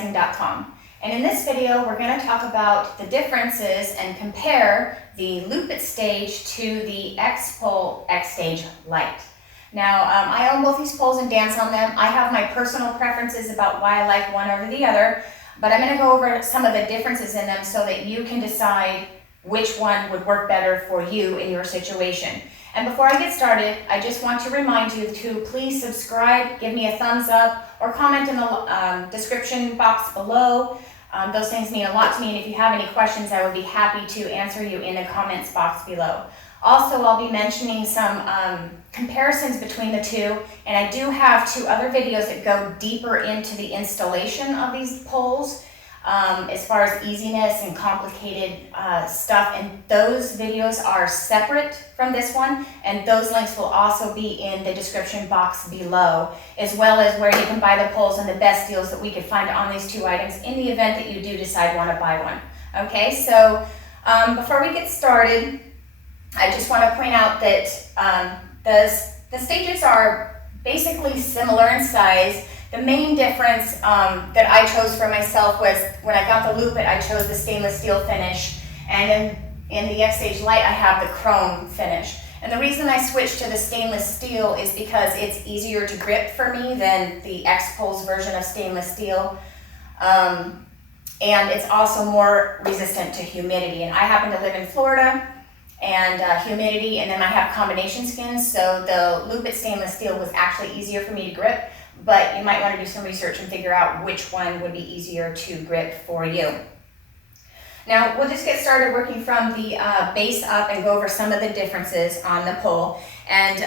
freestanding.com. And in this video, we're going to talk about the differences and compare the Lupit stage to the X-Pole X-Stage Lite. Now, I own both these poles and dance on them. I have my personal preferences about why I like one over the other, but I'm going to go over some of the differences in them so that you can decide which one would work better for you in your situation. And before I get started, I just want to remind you to please subscribe, give me a thumbs up, or comment in the description box below. Those things mean a lot to me, and if you have any questions, I would be happy to answer you in the comments box below. Also, I'll be mentioning some comparisons between the two, and I do have 2 other videos that go deeper into the installation of these poles, as far as easiness and complicated stuff, and those videos are separate from this one, and those links will also be in the description box below, as well as where you can buy the poles and the best deals that we could find on these 2 items in the event that you do decide want to buy one. Okay, so before we get started, I just want to point out that the stages are basically similar in size. The main difference that I chose for myself was when I got the Lupit, I chose the stainless steel finish, and in the X-Stage Lite, I have the chrome finish. And the reason I switched to the stainless steel is because it's easier to grip for me than the X-Pole's version of stainless steel. And it's also more resistant to humidity. And I happen to live in Florida, and humidity, and then I have combination skins, so the Lupit stainless steel was actually easier for me to grip, but you might want to do some research and figure out which one would be easier to grip for you. Now, we'll just get started working from the base up and go over some of the differences on the pole. And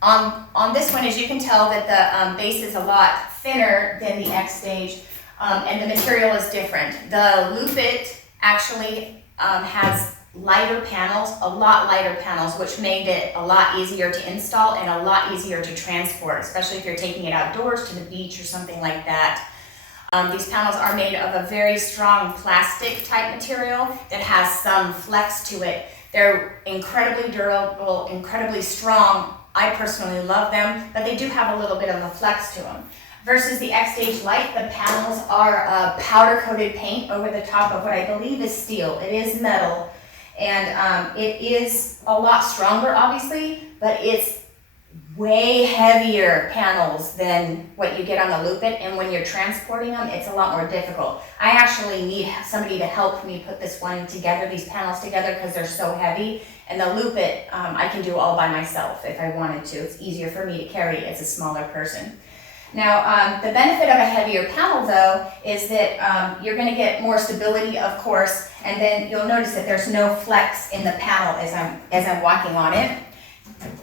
on this one, as you can tell, that the base is a lot thinner than the X-Stage, and the material is different. The Lupit actually has lighter panels, a lot lighter panels, which made it a lot easier to install and a lot easier to transport, especially if you're taking it outdoors to the beach or something like that. These panels are made of a very strong plastic type material that has some flex to it. They're incredibly durable, incredibly strong. I personally love them, but they do have a little bit of a flex to them. Versus the X-Stage Lite, the panels are powder coated paint over the top of what I believe is steel. It is metal. And it is a lot stronger, obviously, but it's way heavier panels than what you get on the Lupit, and when you're transporting them, it's a lot more difficult. I actually need somebody to help me put this one together, these panels together, because they're so heavy. And the Lupit, I can do all by myself if I wanted to. It's easier for me to carry as a smaller person. Now, the benefit of a heavier panel, though, is that you're going to get more stability, of course, and then you'll notice that there's no flex in the panel as I'm walking on it.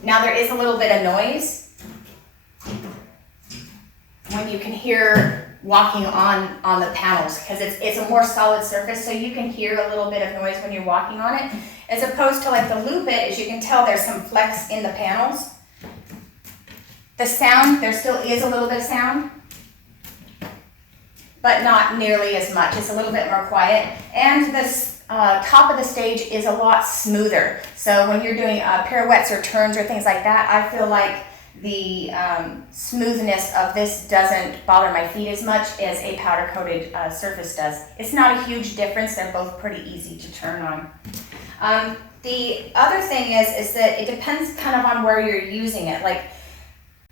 Now, there is a little bit of noise when you can hear walking on the panels, because it's a more solid surface, so you can hear a little bit of noise when you're walking on it, as opposed to like the Lupit. As you can tell, there's some flex in the panels. The sound, there still is a little bit of sound, but not nearly as much. It's a little bit more quiet. And this top of the stage is a lot smoother. So when you're doing pirouettes or turns or things like that, I feel like the smoothness of this doesn't bother my feet as much as a powder coated surface does. It's not a huge difference. They're both pretty easy to turn on. The other thing is that it depends kind of on where you're using it. Like,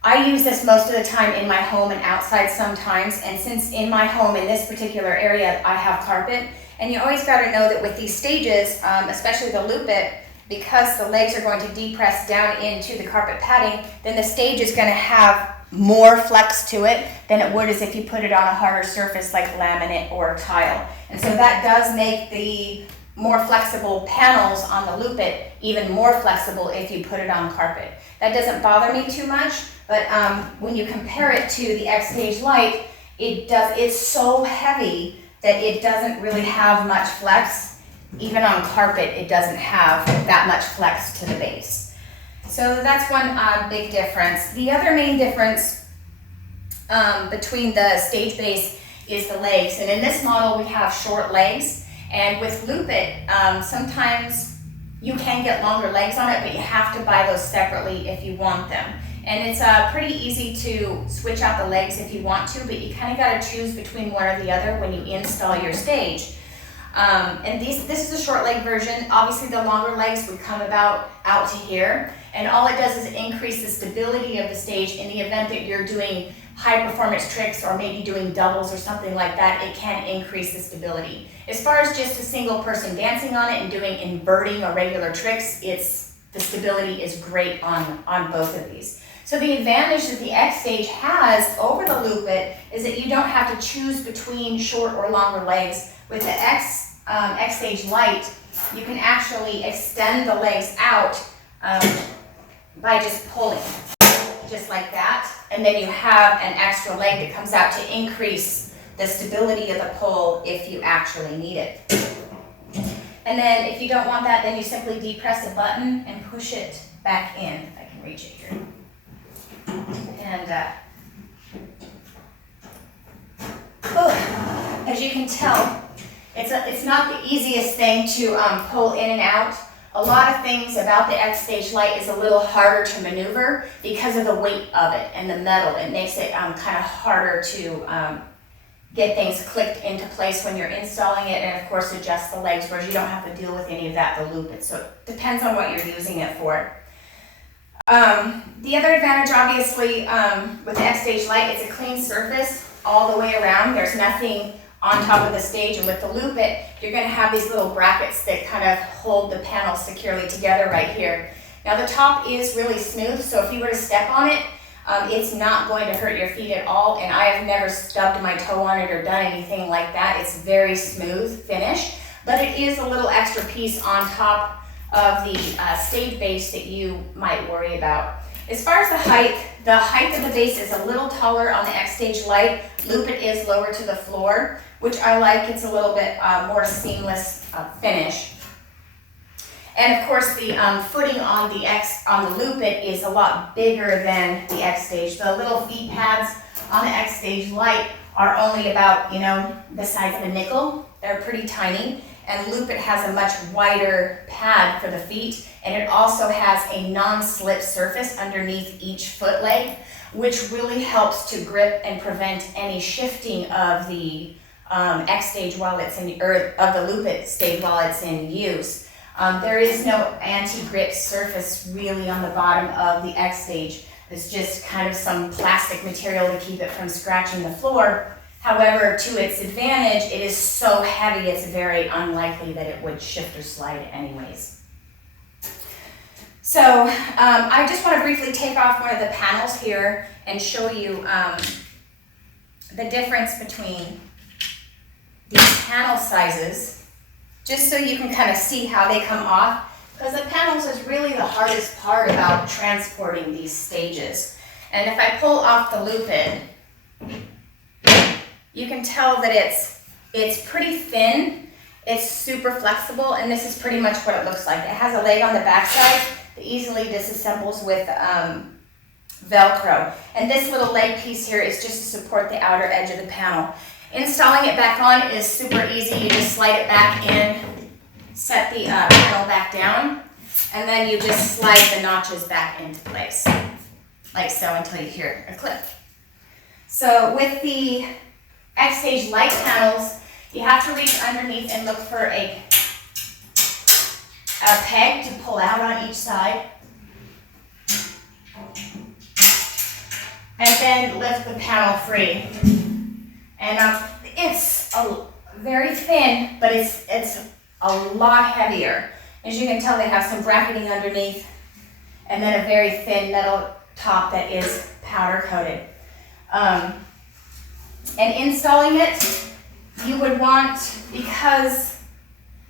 I use this most of the time in my home and outside sometimes, and since in my home, in this particular area, I have carpet, and you always got to know that with these stages, especially the Lupit, because the legs are going to depress down into the carpet padding, then the stage is going to have more flex to it than it would as if you put it on a harder surface like laminate or tile. And so that does make the more flexible panels on the Lupit even more flexible if you put it on carpet. That doesn't bother me too much, but when you compare it to the X-Stage Lite, it's so heavy that it doesn't really have much flex. Even on carpet, it doesn't have that much flex to the base. So that's one big difference. The other main difference between the stage base is the legs. And in this model, we have short legs. And with Lupit, sometimes you can get longer legs on it, but you have to buy those separately if you want them. And it's pretty easy to switch out the legs if you want to, but you kind of got to choose between one or the other when you install your stage. And this is a short leg version. Obviously the longer legs would come about out to here, and all it does is increase the stability of the stage in the event that you're doing high performance tricks or maybe doing doubles or something like that. It can increase the stability. As far as just a single person dancing on it and doing inverting or regular tricks, the stability is great on both of these. So the advantage that the X-Stage has over the Lupit is that you don't have to choose between short or longer legs. With the X-Stage Lite, you can actually extend the legs out by just pulling, just like that. And then you have an extra leg that comes out to increase the stability of the pull if you actually need it. And then if you don't want that, then you simply depress a button and push it back in. If I can reach it here. And as you can tell, it's not the easiest thing to pull in and out. A lot of things about the X-Stage Lite is a little harder to maneuver because of the weight of it and the metal. It makes it kind of harder to get things clicked into place when you're installing it, and of course adjust the legs, whereas you don't have to deal with any of that, the Lupit. So it depends on what you're using it for. The other advantage, obviously, with the X-Stage Lite, it's a clean surface all the way around. There's nothing on top of the stage, and with the Lupit, you're going to have these little brackets that kind of hold the panel securely together right here. Now the top is really smooth, so if you were to step on it, it's not going to hurt your feet at all, and I have never stubbed my toe on it or done anything like that. It's very smooth finish, but it is a little extra piece on top of the stage base that you might worry about. As far as the height of the base is a little taller on the X-Stage Lite. Lupit is lower to the floor, which I like. It's a little bit more seamless finish. And of course, the footing on the Lupit is a lot bigger than the X-Stage. The little feet pads on the X-Stage Lite are only about, the size of a nickel. They're pretty tiny. And Lupit has a much wider pad for the feet, and it also has a non-slip surface underneath each foot leg, which really helps to grip and prevent any shifting of the X-Stage while it's in, or of the Lupit stage while it's in use. There is no anti-grip surface really on the bottom of the X-Stage. It's just kind of some plastic material to keep it from scratching the floor. However, to its advantage, it is so heavy, it's very unlikely that it would shift or slide anyways. So I just want to briefly take off one of the panels here and show you the difference between these panel sizes, just so you can kind of see how they come off, because the panels is really the hardest part about transporting these stages. And if I pull off the Lupit, you can tell that it's pretty thin, it's super flexible, and this is pretty much what it looks like. It has a leg on the backside that easily disassembles with Velcro. And this little leg piece here is just to support the outer edge of the panel. Installing it back on is super easy. You just slide it back in, set the panel back down, and then you just slide the notches back into place, like so, until you hear a click. So with the X-Stage Lite panels, you have to reach underneath and look for a peg to pull out on each side. And then lift the panel free. And it's very thin, but it's a lot heavier. As you can tell, they have some bracketing underneath, and then a very thin metal top that is powder coated. And installing it, you would want, because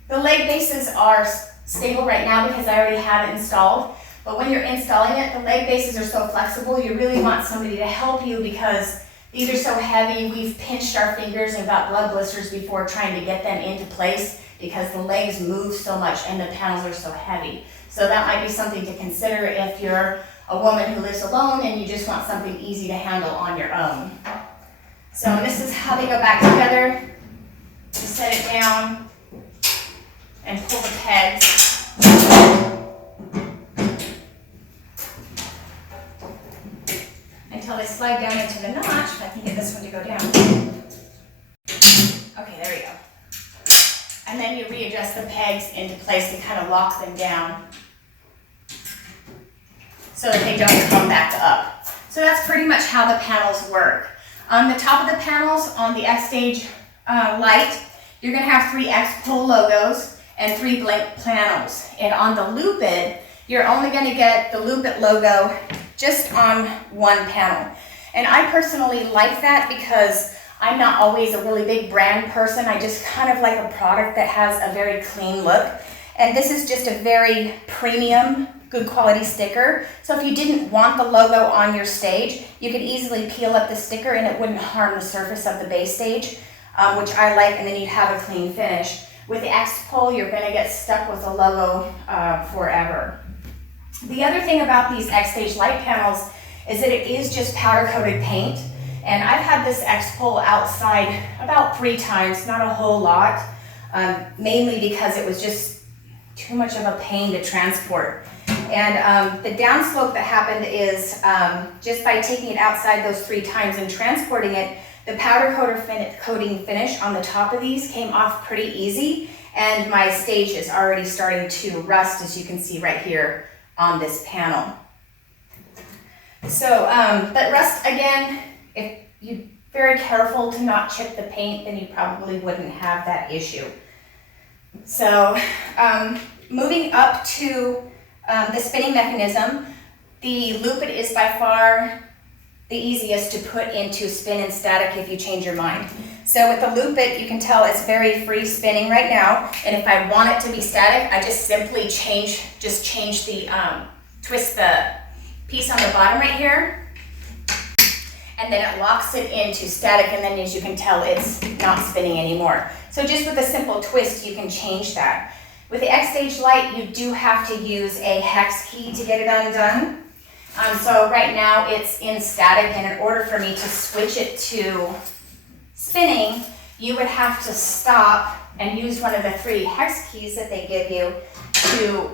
the leg bases are stable right now because I already have it installed, but when you're installing it, the leg bases are so flexible, you really want somebody to help you because these are so heavy. We've pinched our fingers and got blood blisters before trying to get them into place because the legs move so much and the panels are so heavy. So that might be something to consider if you're a woman who lives alone and you just want something easy to handle on your own. So this is how they go back together. You set it down and pull the pegs. until they slide down into the notch. If I can get this one to go down. Okay, there we go. And then you readjust the pegs into place to kind of lock them down so that they don't come back up. So that's pretty much how the panels work. On the top of the panels on the X-Stage Lite, you're going to have 3 X-Pole logos and 3 blank panels. And on the Lupit, you're only going to get the Lupit logo just on one panel. And I personally like that because I'm not always a really big brand person. I just kind of like a product that has a very clean look. And this is just a very premium, good quality sticker. So if you didn't want the logo on your stage, you could easily peel up the sticker and it wouldn't harm the surface of the base stage, which I like, and then you'd have a clean finish. With the X-Pole, you're gonna get stuck with the logo forever. The other thing about these X-Stage Lite panels is that it is just powder coated paint. And I've had this X-Pole outside about 3 times, not a whole lot, mainly because it was just too much of a pain to transport. And the downslope that happened is just by taking it outside those 3 times and transporting it, the powder coating finish on the top of these came off pretty easy, and my stage is already starting to rust, as you can see right here on this panel. So, but rust again, if you're very careful to not chip the paint, then you probably wouldn't have that issue. So moving up to the spinning mechanism, the Lupit is by far the easiest to put into spin and static if you change your mind. So with the Lupit, you can tell it's very free spinning right now, and if I want it to be static, I just simply change the, twist the piece on the bottom right here, and then it locks it into static, and then as you can tell, it's not spinning anymore. So just with a simple twist, you can change that. With the X-Stage Lite, you do have to use a hex key to get it undone. So right now it's in static, and in order for me to switch it to spinning, you would have to stop and use one of the 3 hex keys that they give you to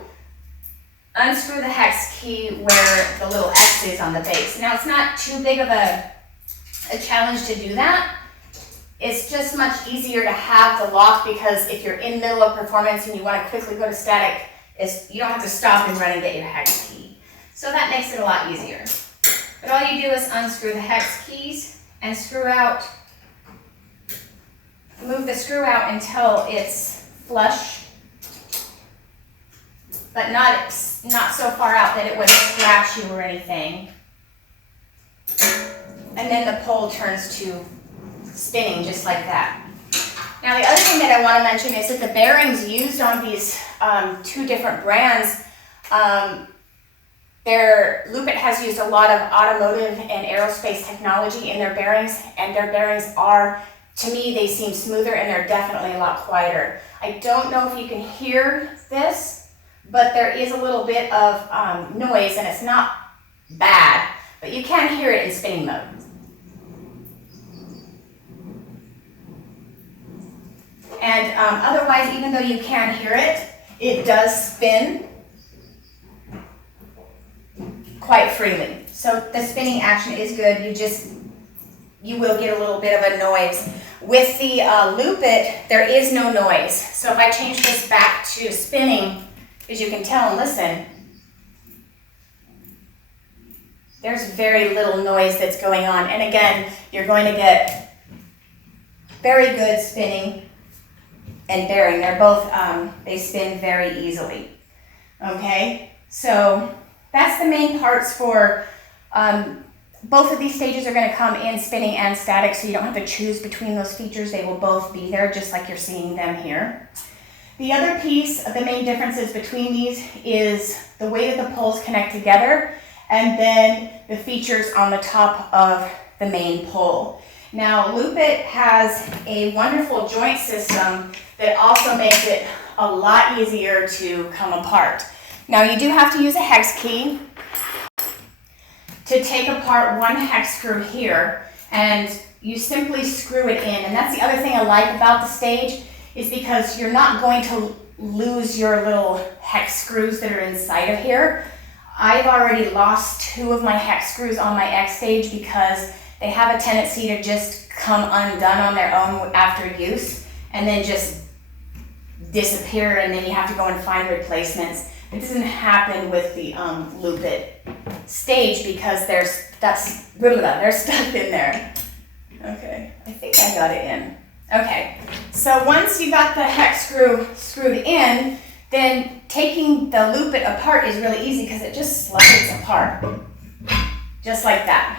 unscrew the hex key where the little X is on the base. Now it's not too big of a challenge to do that. It's just much easier to have the lock, because if you're in the middle of performance and you want to quickly go to static, you don't have to stop and run and get your hex key. So that makes it a lot easier. But all you do is unscrew the hex keys and move the screw out until it's flush, but not so far out that it would scratch you or anything. And then the pole turns to spinning just like that. Now the other thing that I want to mention is that the bearings used on these 2 different brands, Lupit has used a lot of automotive and aerospace technology in their bearings, and their bearings are, to me, they seem smoother, and they're definitely a lot quieter. I don't know if you can hear this, but there is a little bit of noise, and it's not bad, but you can hear it in spinning mode. And otherwise, even though you can't hear it, it does spin quite freely. So the spinning action is good. You will get a little bit of a noise. With the Lupit, there is no noise. So if I change this back to spinning, as you can tell and listen, there's very little noise that's going on. And again, you're going to get very good spinning and bearing. They're both, they spin very easily. Okay, so that's the main parts for, both of these stages are going to come in spinning and static, so you don't have to choose between those features. They will both be there, just like you're seeing them here. The other piece of the main differences between these is the way that the poles connect together, and then the features on the top of the main pole. Now, Lupit has a wonderful joint system that also makes it a lot easier to come apart. Now, you do have to use a hex key to take apart one hex screw here, and you simply screw it in. And that's the other thing I like about the stage, is because you're not going to lose your little hex screws that are inside of here. I've already lost 2 of my hex screws on my X stage because they have a tendency to just come undone on their own after use and then just disappear, and then you have to go and find replacements. It doesn't happen with the Lupit stage because they're stuck in there. Okay, I think I got it in. Okay, so once you got the hex screw screwed in, then taking the Lupit apart is really easy because it just slides apart, just like that.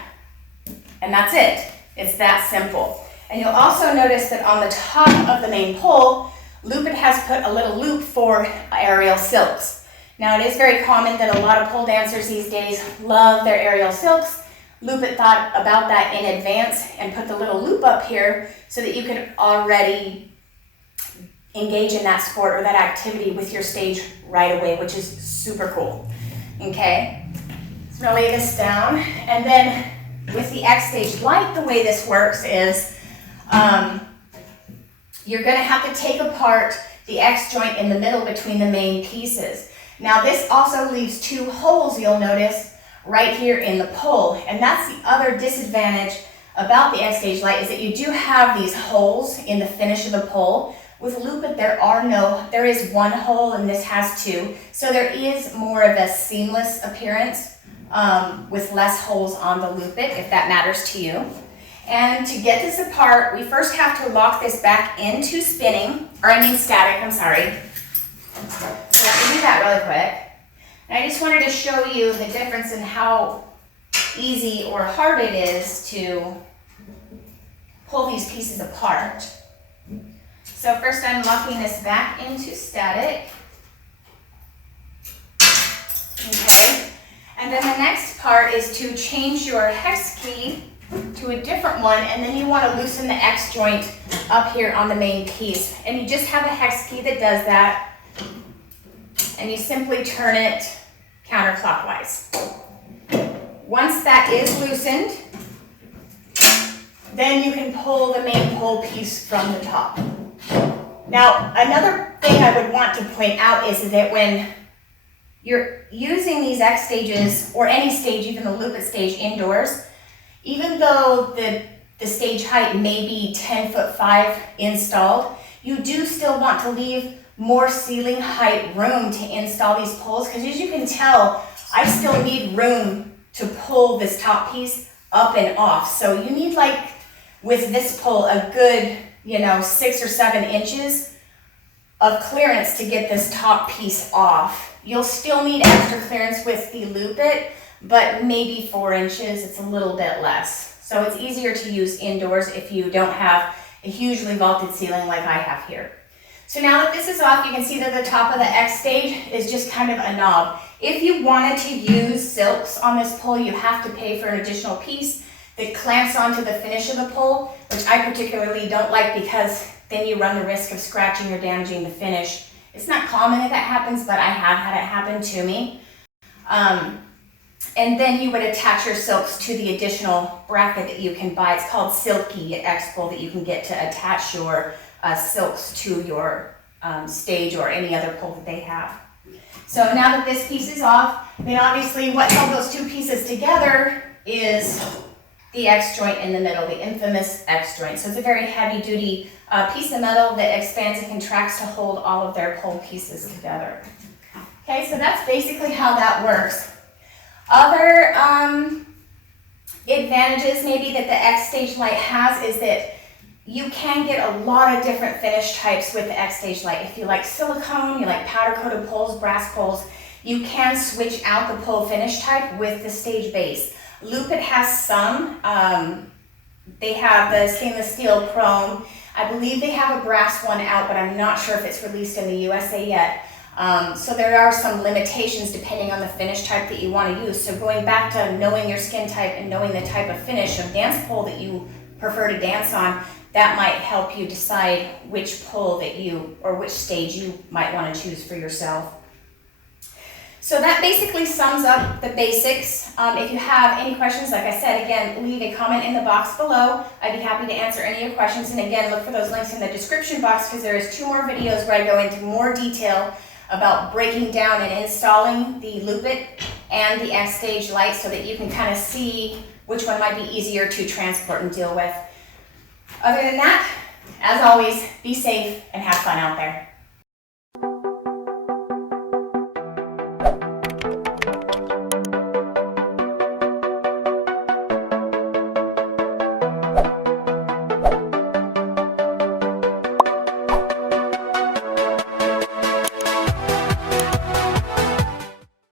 And that's it. It's that simple. And you'll also notice that on the top of the main pole, Lupit has put a little loop for aerial silks. Now, it is very common that a lot of pole dancers these days love their aerial silks. Lupit thought about that in advance and put the little loop up here so that you could already engage in that sport or that activity with your stage right away, which is super cool. Okay, so I'm gonna lay this down, and then with the X-Stage Lite, the way this works is you're gonna have to take apart the X joint in the middle between the main pieces. Now, this also leaves 2 holes, you'll notice, right here in the pole, and that's the other disadvantage about the X-Stage Lite, is that you do have these holes in the finish of the pole. With Lupit, there is 1 hole, and this has 2, so there is more of a seamless appearance with less holes on the Lupit, if that matters to you. And to get this apart, we first have to lock this back into static, I'm sorry. So let me do that really quick. And I just wanted to show you the difference in how easy or hard it is to pull these pieces apart. So first I'm locking this back into static. Okay. And then the next part is to change your hex key to a different one, and then you want to loosen the X joint up here on the main piece. And you just have a hex key that does that, and you simply turn it counterclockwise. Once that is loosened, then you can pull the main pole piece from the top. Now, another thing I would want to point out is that when you're using these X stages, or any stage, even the Lupit stage indoors, even though the stage height may be 10'5" installed, you do still want to leave more ceiling height room to install these poles, because as you can tell, I still need room to pull this top piece up and off. So you need, like with this pole, a good 6 or 7 inches of clearance to get this top piece off. You'll still need extra clearance with the Lupit, but maybe 4 inches, it's a little bit less. So it's easier to use indoors if you don't have a hugely vaulted ceiling like I have here. So now that this is off, you can see that the top of the X stage is just kind of a knob. If you wanted to use silks on this pole, you have to pay for an additional piece that clamps onto the finish of the pole, which I particularly don't like because then you run the risk of scratching or damaging the finish. It's not common that that happens, but I have had it happen to me. And then you would attach your silks to the additional bracket that you can buy. It's called Silky at X-Pole, that you can get to attach your silks to your stage or any other pole that they have. So now that this piece is off, then obviously what held those 2 pieces together is the X joint in the middle, the infamous X joint. So it's a very heavy duty piece of metal that expands and contracts to hold all of their pole pieces together. Okay, so that's basically how that works. Other advantages maybe that the X-Stage Lite has is that you can get a lot of different finish types with the X-Stage Lite. If you like silicone, you like powder coated poles, brass poles, you can switch out the pole finish type with the stage base. Lupit has some. They have the stainless steel chrome. I believe they have a brass one out, but I'm not sure if it's released in the USA yet. So there are some limitations depending on the finish type that you want to use. So going back to knowing your skin type and knowing the type of finish of dance pole that you prefer to dance on, that might help you decide which pole that or which stage you might want to choose for yourself. So that basically sums up the basics. If you have any questions, like I said, again, leave a comment in the box below. I'd be happy to answer any of your questions. And again, look for those links in the description box, because there is 2 more videos where I go into more detail about breaking down and installing the Lupit and the X-Stage Lite so that you can kind of see which one might be easier to transport and deal with. Other than that, as always, be safe and have fun out there.